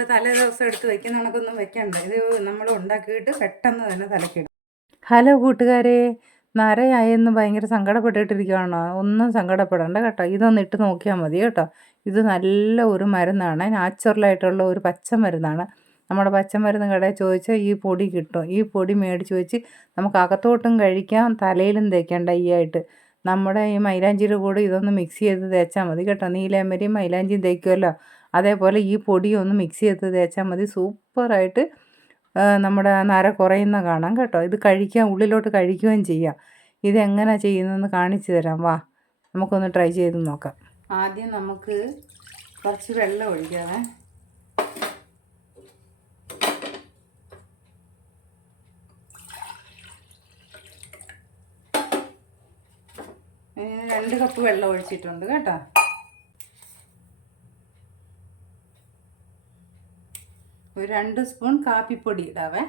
നമ്മൾ തലേ ദിവസം എടുത്ത് വെക്കുന്ന കണക്കൊന്നും വെക്കണ്ട. ഇത് നമ്മൾ ഉണ്ടാക്കിയിട്ട് പെട്ടെന്ന് തന്നെ തലക്കിടും. ഹലോ കൂട്ടുകാരെ, നരയായെന്ന് ഭയങ്കര സങ്കടപ്പെട്ടിട്ടിരിക്കുകയാണോ? ഒന്നും സങ്കടപ്പെടണ്ട കേട്ടോ. ഇതൊന്ന് ഇട്ട് നോക്കിയാൽ മതി കേട്ടോ. ഇത് നല്ല ഒരു മരുന്നാണ്, നാച്ചുറലായിട്ടുള്ള ഒരു പച്ചമരുന്നാണ്. നമ്മുടെ പച്ചമരുന്ന് കടയിൽ ചോദിച്ചാൽ ഈ പൊടി കിട്ടും. ഈ പൊടി മേടിച്ച് വെച്ച് നമുക്ക് അകത്തോട്ടും കഴിക്കാം, തലയിലും തേക്കാം ആയിട്ട്. നമ്മുടെ ഈ മൈലാഞ്ചിയുടെ കൂടെ ഇതൊന്ന് മിക്സ് ചെയ്ത് തേച്ചാൽ മതി കേട്ടോ. നീലാമ്പരിയും മൈലാഞ്ചിയും തേക്കുമല്ലോ, അതേപോലെ ഈ പൊടി ഒന്ന് മിക്സ് ചെയ്ത് തേച്ചാൽ മതി. സൂപ്പറായിട്ട് നമ്മുടെ നര കുറയുന്ന കാണാം കേട്ടോ. ഇത് കഴിക്കാൻ, ഉള്ളിലോട്ട് കഴിക്കുകയും ചെയ്യാം. ഇതെങ്ങനെ ചെയ്യുന്നതെന്ന് കാണിച്ചു തരാം. വാ, നമുക്കൊന്ന് ട്രൈ ചെയ്ത് നോക്കാം. ആദ്യം നമുക്ക് കുറച്ച് വെള്ളം ഒഴിക്കാവേ. ഇങ്ങനെ 2 കപ്പ് വെള്ളം ഒഴിച്ചിട്ടുണ്ട് കേട്ടോ. ഒരു 2 സ്പൂൺ കാപ്പിപ്പൊടി ഇടാവേ.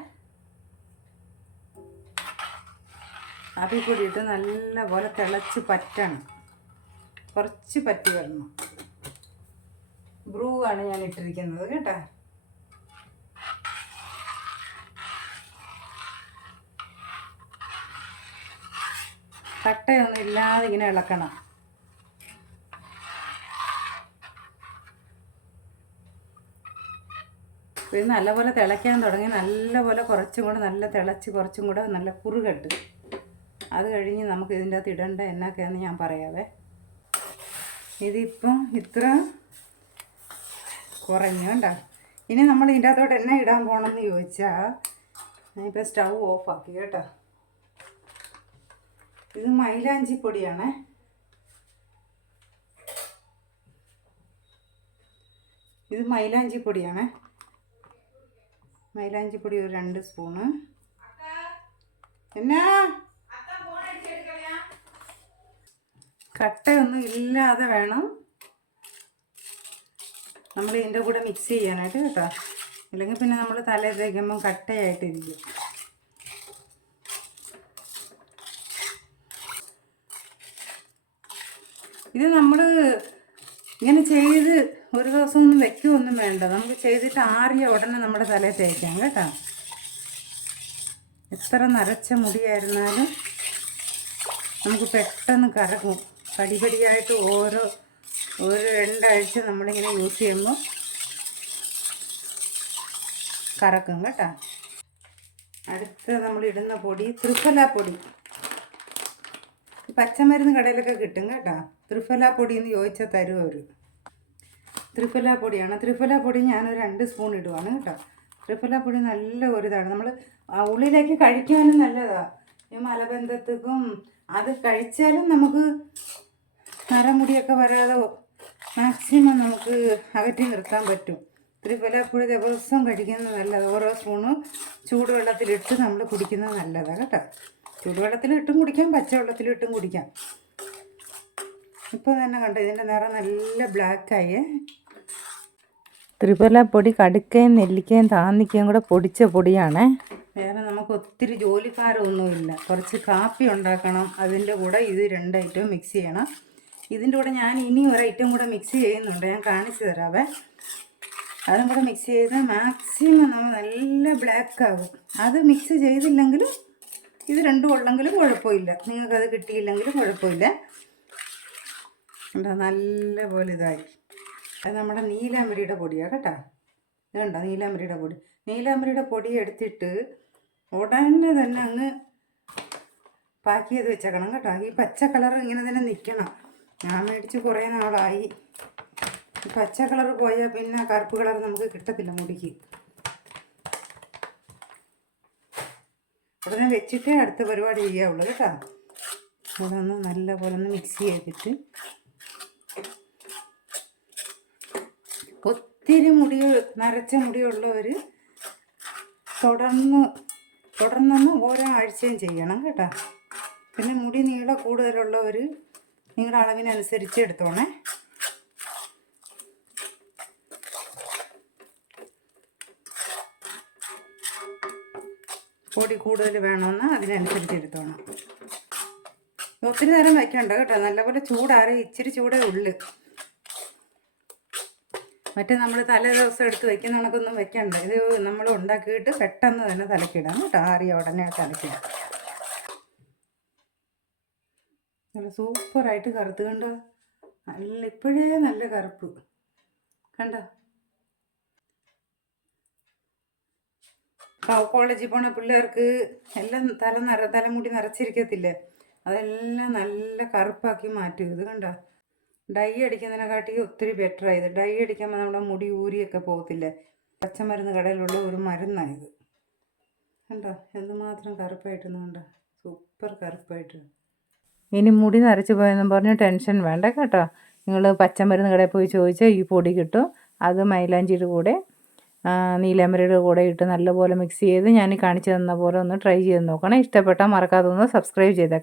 കാപ്പിപ്പൊടി ഇട്ട് നല്ലപോലെ തിളച്ച് പറ്റണം. കുറച്ച് പറ്റി വരണം. ബ്രൂ ആണ് ഞാൻ ഇട്ടിരിക്കുന്നത് കേട്ടോ. കട്ടയൊന്നും ഇല്ലാതെ ഇങ്ങനെ ഇളക്കണം. ഇത് നല്ലപോലെ തിളയ്ക്കാൻ തുടങ്ങി. നല്ലപോലെ കുറച്ചും കൂടെ നല്ല തിളച്ച് കുറച്ചും കൂടെ നല്ല കുറുകട്ട്. അത് കഴിഞ്ഞ് നമുക്ക് ഇതിൻ്റെ അകത്ത് ഇടേണ്ട എന്നൊക്കെയാന്ന് ഞാൻ പറയാവേ. ഇതിപ്പം ഇത്ര കുറഞ്ഞു കണ്ടോ. ഇനി നമ്മൾ ഇതിൻ്റെ അകത്തോട്ട് എണ്ണ ഇടാൻ പോകണമെന്ന് ചോദിച്ചാൽ ഞാനിപ്പോൾ സ്റ്റൗ ഓഫാക്കി കേട്ടോ. ഇത് മൈലാഞ്ചി പൊടിയാണേ. ഇത് മൈലാഞ്ചി പൊടിയാണേ. മൈലാഞ്ചി പൊടി ഒരു 2 സ്പൂണ്. എന്നാ കട്ടയൊന്നും ഇല്ലാതെ വേണം നമ്മൾ ഇതിൻ്റെ കൂടെ മിക്സ് ചെയ്യാനായിട്ട് കേട്ടോ. ഇല്ലെങ്കിൽ പിന്നെ നമ്മൾ തലയിൽ തേക്കുമ്പം കട്ടയായിട്ടിരിക്കും. ഇത് നമ്മൾ ഇങ്ങനെ ചെയ്ത് ഒരു ദിവസമൊന്നും വെക്കുകയൊന്നും വേണ്ട. നമുക്ക് ചെയ്തിട്ട് ആറിയ ഉടനെ നമ്മുടെ തലയിൽ തേക്കാം കേട്ടോ. എത്ര നരച്ച മുടിയായിരുന്നാലും നമുക്ക് പെട്ടെന്ന് കറക്കും. പടിപടിയായിട്ട് ഒരു 2 ആഴ്ച നമ്മളിങ്ങനെ യൂസ് ചെയ്യുമ്പോൾ കറക്കും കേട്ടോ. അടുത്ത നമ്മൾ ഇടുന്ന പൊടി ത്രിഫല പൊടി. പച്ചമരുന്ന് കടയിലൊക്കെ കിട്ടും കേട്ടോ. ത്രിഫല പൊടി എന്ന് ചോദിച്ചാൽ തരും അവർ. ത്രിഫല പൊടിയാണ്. ത്രിഫല പൊടി ഞാനൊരു 2 സ്പൂൺ ഇടുവാണ് കേട്ടോ. ത്രിഫല പൊടി നല്ല ഒരിതാണ്. നമ്മൾ ഉള്ളിലേക്ക് കഴിക്കാനും നല്ലതാണ്. ഈ മലബന്ധത്തിനും അത് കഴിച്ചാലും നമുക്ക് നരമുടിയൊക്കെ വരാതെ മാക്സിമം നമുക്ക് അകറ്റി നിർത്താൻ പറ്റും. ത്രിഫല പൊടി ദിവസം കഴിക്കുന്നത് നല്ലതാണ്. ഓരോ സ്പൂണും ചൂടുവെള്ളത്തിലിട്ട് നമ്മൾ കുടിക്കുന്നത് നല്ലതാണ് കേട്ടോ. ചൂടുവെള്ളത്തിലിട്ടും കുടിക്കാം, പച്ചവെള്ളത്തിലിട്ടും കുടിക്കാം. ഇപ്പോൾ തന്നെ കണ്ടോ, ഇതിൻ്റെ നിറം നല്ല ബ്ലാക്കായേ. ത്രിഫല പൊടി കടുക്കയും നെല്ലിക്കയും താന്നിക്കയും കൂടെ പൊടിച്ച പൊടിയാണേ. വേറെ നമുക്ക് ഒത്തിരി ജോലിഭാരമൊന്നുമില്ല. കുറച്ച് കാപ്പി ഉണ്ടാക്കണം, അതിൻ്റെ കൂടെ ഇത് 2 ഐറ്റം മിക്സ് ചെയ്യണം. ഇതിൻ്റെ കൂടെ ഞാൻ ഇനി ഒരു ഐറ്റം കൂടെ മിക്സ് ചെയ്യുന്നുണ്ട്, ഞാൻ കാണിച്ചു തരാവേ. അതും കൂടെ മിക്സ് ചെയ്ത് മാക്സിമം നമ്മൾ നല്ല ബ്ലാക്ക് ആകും. അത് മിക്സ് ചെയ്തില്ലെങ്കിലും ഇത് 2 ഉള്ളെങ്കിലും കുഴപ്പമില്ല. നിങ്ങൾക്കത് കിട്ടിയില്ലെങ്കിലും കുഴപ്പമില്ല. എന്താ നല്ല പോലെ ഇതായി. അത് നമ്മുടെ നീലാമ്പരിയുടെ പൊടിയാണ് കേട്ടോ. ഇതുണ്ടോ നീലാമ്പരിയുടെ പൊടി. നീലാമ്പരിയുടെ പൊടി എടുത്തിട്ട് ഉടനെ തന്നെ അങ്ങ് പാക്ക് ചെയ്ത് വെച്ചേക്കണം കേട്ടോ. ഈ പച്ച കളർ ഇങ്ങനെ തന്നെ നിൽക്കണം. ഞാൻ മേടിച്ച് കുറേ നാളായി. ഈ പച്ച കളർ പോയാൽ പിന്നെ കറുപ്പ് കളർ നമുക്ക് കിട്ടത്തില്ല മുടിക്ക്. ഉടനെ വെച്ചിട്ടേ അടുത്ത പരിപാടി ചെയ്യാവുള്ളൂ കേട്ടോ. അതൊന്ന് നല്ല പോലെ ഒന്ന് മിക്സ് ചെയ്തിട്ട് ഒത്തിരി മുടി നരച്ച മുടിയുള്ളവർ തുടർന്നൊന്ന് ഓരോ ആഴ്ചയും ചെയ്യണം കേട്ടോ. പിന്നെ മുടി നീളം കൂടുതലുള്ളവർ നിങ്ങളുടെ അളവിനനുസരിച്ച് എടുത്തോണേ. പൊടി കൂടുതൽ വേണമെന്ന് അതിനനുസരിച്ച് എടുത്തോണം. ഒത്തിരി നേരം വയ്ക്കണ്ട കേട്ടോ. നല്ലപോലെ ചൂടാറി, ഇച്ചിരി ചൂടേ ഉള്ളു. മറ്റേ നമ്മൾ തലേ ദിവസം എടുത്ത് വെക്കുന്ന കണക്കൊന്നും വെക്കണ്ട. ഇത് നമ്മൾ ഉണ്ടാക്കിയിട്ട് പെട്ടെന്ന് തന്നെ തലക്കിടാം കേട്ടോ. ആറിയ ഉടനെ തലക്കിടാം. നല്ല സൂപ്പറായിട്ട് കറുത്ത് കണ്ടോ. നല്ല ഇപ്പോഴേ നല്ല കറുപ്പ് കണ്ടോ. കോളേജിൽ പോണ പിള്ളേർക്ക് എല്ലാം തലമുടി നിറച്ചിരിക്കത്തില്ലേ, അതെല്ലാം നല്ല കറുപ്പാക്കി മാറ്റും. ഇത് കണ്ടോ, ഡൈ അടിക്കുന്നതിനെക്കാട്ടി ഒത്തിരി ബെറ്ററായത്. ഡൈ അടിക്കുമ്പോൾ നമ്മുടെ മുടി ഊരിയൊക്കെ പോകത്തില്ലേ. പച്ചമരുന്ന് കടയിലുള്ള ഒരു മരുന്നായത്. കണ്ടോ എന്തുമാത്രം കറുപ്പായിട്ടെന്ന് കണ്ടോ, സൂപ്പർ കറുപ്പായിട്ട്. ഇനി മുടി നരച്ച് പോയെന്നും പറഞ്ഞ് ടെൻഷൻ വേണ്ട കേട്ടോ. നിങ്ങൾ പച്ചമരുന്ന് കടയിൽ പോയി ചോദിച്ചാൽ ഈ പൊടി കിട്ടും. അത് മൈലാഞ്ചിയുടെ കൂടെ നീലാമ്പരയുടെ കൂടെ ഇട്ട് നല്ലപോലെ മിക്സ് ചെയ്ത് ഞാൻ കാണിച്ചു തന്ന പോലെ ഒന്ന് ട്രൈ ചെയ്ത് നോക്കണം. ഇഷ്ടപ്പെട്ടാൽ മറക്കാതെ ഒന്ന് സബ്സ്ക്രൈബ് ചെയ്തേക്കണം.